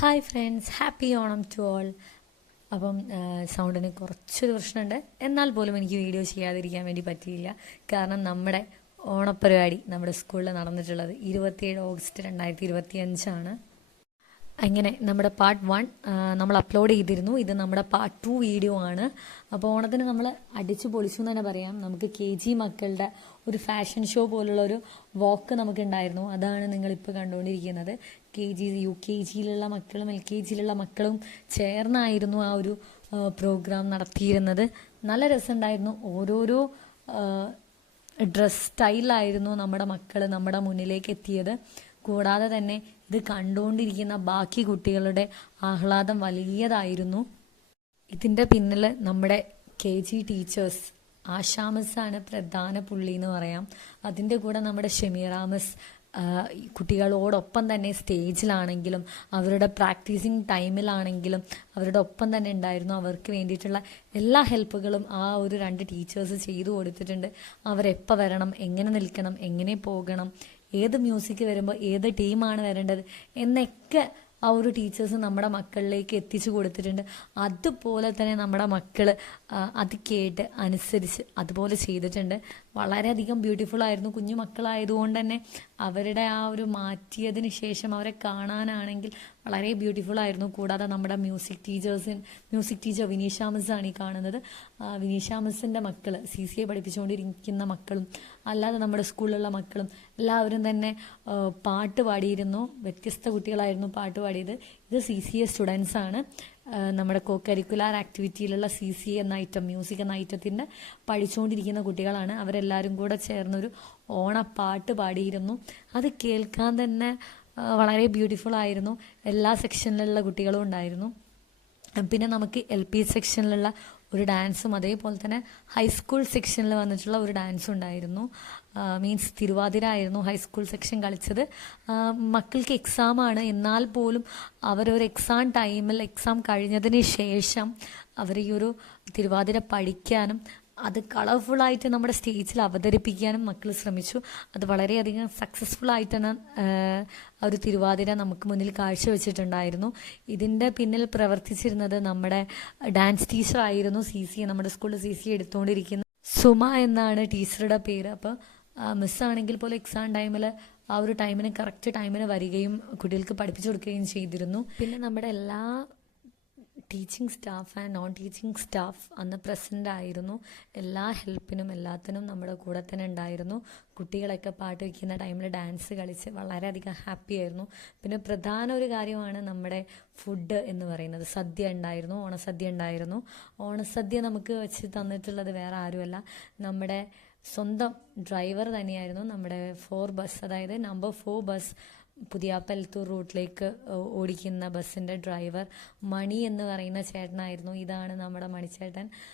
Hi friends, happy Onam to all. അപ്പം സൗണ്ടിന് കുറച്ചൊരു പ്രശ്നമുണ്ട്, എന്നാൽ പോലും എനിക്ക് വീഡിയോ ചെയ്യാതിരിക്കാൻ വേണ്ടി പറ്റിയില്ല. കാരണം നമ്മുടെ ഓണപ്പരിപാടി നമ്മുടെ സ്കൂളിൽ നടന്നിട്ടുള്ളത് 27 ഓഗസ്റ്റ് 2025 അങ്ങനെ നമ്മുടെ പാർട്ട് 1 നമ്മൾ അപ്ലോഡ് ചെയ്തിരുന്നു. ഇത് നമ്മുടെ പാർട്ട് 2 വീഡിയോ ആണ്. അപ്പോൾ ഓണത്തിന് നമ്മൾ അടിച്ചു പൊളിച്ചു എന്ന് തന്നെ പറയാം. നമുക്ക് KG മക്കളുടെ ഒരു ഫാഷൻ ഷോ പോലുള്ള ഒരു വാക്ക് നമുക്കുണ്ടായിരുന്നു. അതാണ് നിങ്ങളിപ്പോൾ കണ്ടുകൊണ്ടിരിക്കുന്നത്. KG UKGയിലുള്ള മക്കളും LKGയിലുള്ള മക്കളും ചേർന്നായിരുന്നു ആ ഒരു പ്രോഗ്രാം നടത്തിയിരുന്നത്. നല്ല രസമുണ്ടായിരുന്നു. ഓരോരോ ഡ്രസ് സ്റ്റൈലായിരുന്നു നമ്മുടെ മക്കൾ നമ്മുടെ മുന്നിലേക്ക് എത്തിയത്. കൂടാതെ തന്നെ ഇത് കണ്ടുകൊണ്ടിരിക്കുന്ന ബാക്കി കുട്ടികളുടെ ആഹ്ലാദം വലിയതായിരുന്നു. ഇതിൻ്റെ പിന്നിൽ നമ്മുടെ KG ടീച്ചേഴ്സ് ആശാമസാണ് പ്രധാന പുള്ളി എന്ന് പറയാം. അതിൻ്റെ കൂടെ നമ്മുടെ ഷെമീറാമസ് കുട്ടികളോടൊപ്പം തന്നെ സ്റ്റേജിലാണെങ്കിലും അവരുടെ പ്രാക്ടീസിങ് ടൈമിലാണെങ്കിലും അവരുടെ ഒപ്പം തന്നെ ഉണ്ടായിരുന്നു. അവർക്ക് വേണ്ടിയിട്ടുള്ള എല്ലാ ഹെൽപ്പുകളും ആ ഒരു 2 ടീച്ചേഴ്സ് ചെയ്തു കൊടുത്തിട്ടുണ്ട്. അവരെപ്പോൾ വരണം, എങ്ങനെ നിൽക്കണം, എങ്ങനെ പോകണം, ഏത് മ്യൂസിക് വരുമ്പോൾ ഏത് ടീമാണ് വരേണ്ടത് എന്നൊക്കെ ആ ഒരു ടീച്ചേഴ്സ് നമ്മുടെ മക്കളിലേക്ക് എത്തിച്ചു കൊടുത്തിട്ടുണ്ട്. അതുപോലെ തന്നെ നമ്മുടെ മക്കൾ അത് കേട്ട് അനുസരിച്ച് അതുപോലെ ചെയ്തിട്ടുണ്ട്. വളരെയധികം ബ്യൂട്ടിഫുൾ ആയിരുന്നു. കുഞ്ഞു മക്കളായതുകൊണ്ട് തന്നെ അവരുടെ ആ ഒരു മാറ്റിയതിന് ശേഷം അവരെ കാണാനാണെങ്കിൽ വളരെ ബ്യൂട്ടിഫുൾ ആയിരുന്നു. കൂടാതെ നമ്മുടെ മ്യൂസിക് ടീച്ചർ വിനീഷാമസാണ് ഈ കാണുന്നത്. വിനീഷാമസിൻ്റെ മക്കൾ CCA പഠിപ്പിച്ചുകൊണ്ടിരിക്കുന്ന മക്കളും അല്ലാതെ നമ്മുടെ സ്കൂളിലുള്ള മക്കളും എല്ലാവരും തന്നെ പാട്ട് പാടിയിരുന്നു. വ്യത്യസ്ത കുട്ടികളായിരുന്നു പാട്ട് പാടിയത്. ഇത് CCA സ്റ്റുഡൻസ് ആണ്. നമ്മുടെ കരിക്കുലാർ ആക്ടിവിറ്റിയിലുള്ള CCA എന്ന ഐറ്റം, മ്യൂസിക് എന്ന ഐറ്റത്തിൻ്റെ പഠിച്ചുകൊണ്ടിരിക്കുന്ന കുട്ടികളാണ്. അവരെല്ലാവരും കൂടെ ചേർന്നൊരു ഓണപ്പാട്ട് പാടിയിരുന്നു. അത് കേൾക്കാൻ തന്നെ വളരെ ബ്യൂട്ടിഫുൾ ആയിരുന്നു. എല്ലാ സെക്ഷനിലുള്ള കുട്ടികളും ഉണ്ടായിരുന്നു. പിന്നെ നമുക്ക് LP സെക്ഷനിലുള്ള ഒരു ഡാൻസും അതേപോലെ തന്നെ ഹൈസ്കൂൾ സെക്ഷനിൽ വന്നിട്ടുള്ള ഒരു ഡാൻസും ഉണ്ടായിരുന്നു. മീൻസ് തിരുവാതിര ആയിരുന്നു ഹൈസ്കൂൾ സെക്ഷൻ കളിച്ചത്. മക്കൾക്ക് എക്സാമാണ്, എന്നാൽ പോലും അവരൊരു എക്സാം കഴിഞ്ഞതിന് ശേഷം അവർ ഈ ഒരു തിരുവാതിര പഠിക്കാനും അത് കളർഫുള്ളായിട്ട് നമ്മുടെ സ്റ്റേജിൽ അവതരിപ്പിക്കാനും മക്കൾ ശ്രമിച്ചു. അത് വളരെയധികം സക്സസ്ഫുൾ ആയിട്ടാണ് ആ ഒരു തിരുവാതിര നമുക്ക് മുന്നിൽ കാഴ്ചവെച്ചിട്ടുണ്ടായിരുന്നു. ഇതിൻ്റെ പിന്നിൽ പ്രവർത്തിച്ചിരുന്നത് നമ്മുടെ ഡാൻസ് ടീച്ചർ ആയിരുന്നു. നമ്മുടെ സ്കൂളിൽ CCA എടുത്തുകൊണ്ടിരിക്കുന്ന സുമ എന്നാണ് ടീച്ചറുടെ പേര്. അപ്പോൾ മിസ്സാണെങ്കിൽ പോലും എക്സാം ടൈമിൽ ആ ഒരു കറക്റ്റ് ടൈമിന് വരികയും കുട്ടികൾക്ക് പഠിപ്പിച്ചു കൊടുക്കുകയും ചെയ്തിരുന്നു. പിന്നെ നമ്മുടെ എല്ലാ teaching staff and non teaching staff അന്ന് പ്രസൻ്റ് ആയിരുന്നു. എല്ലാ ഹെൽപ്പിനും എല്ലാത്തിനും നമ്മുടെ കൂടെ തന്നെ ഉണ്ടായിരുന്നു. കുട്ടികളൊക്കെ പാട്ട് വയ്ക്കുന്ന ടൈമിൽ ഡാൻസ് കളിച്ച് വളരെയധികം ഹാപ്പി ആയിരുന്നു. പിന്നെ പ്രധാന ഒരു കാര്യമാണ് നമ്മുടെ ഫുഡ് എന്ന് പറയുന്നത്. സദ്യ ഉണ്ടായിരുന്നു, ഓണസദ്യ ഉണ്ടായിരുന്നു. ഓണസദ്യ നമുക്ക് വെച്ച് തന്നിട്ടുള്ളത് വേറെ ആരുമല്ല, നമ്മുടെ സ്വന്തം ഡ്രൈവർ തന്നെയായിരുന്നു. നമ്മുടെ 4 ബസ്, അതായത് നമ്പർ 4 ബസ് പുതിയാപ്പലത്തൂർ റൂട്ടിലേക്ക് ഓടിക്കുന്ന ബസ്സിൻ്റെ ഡ്രൈവർ മണി എന്ന് പറയുന്ന ചേട്ടനായിരുന്നു. ഇതാണ് നമ്മുടെ മണിച്ചേട്ടൻ.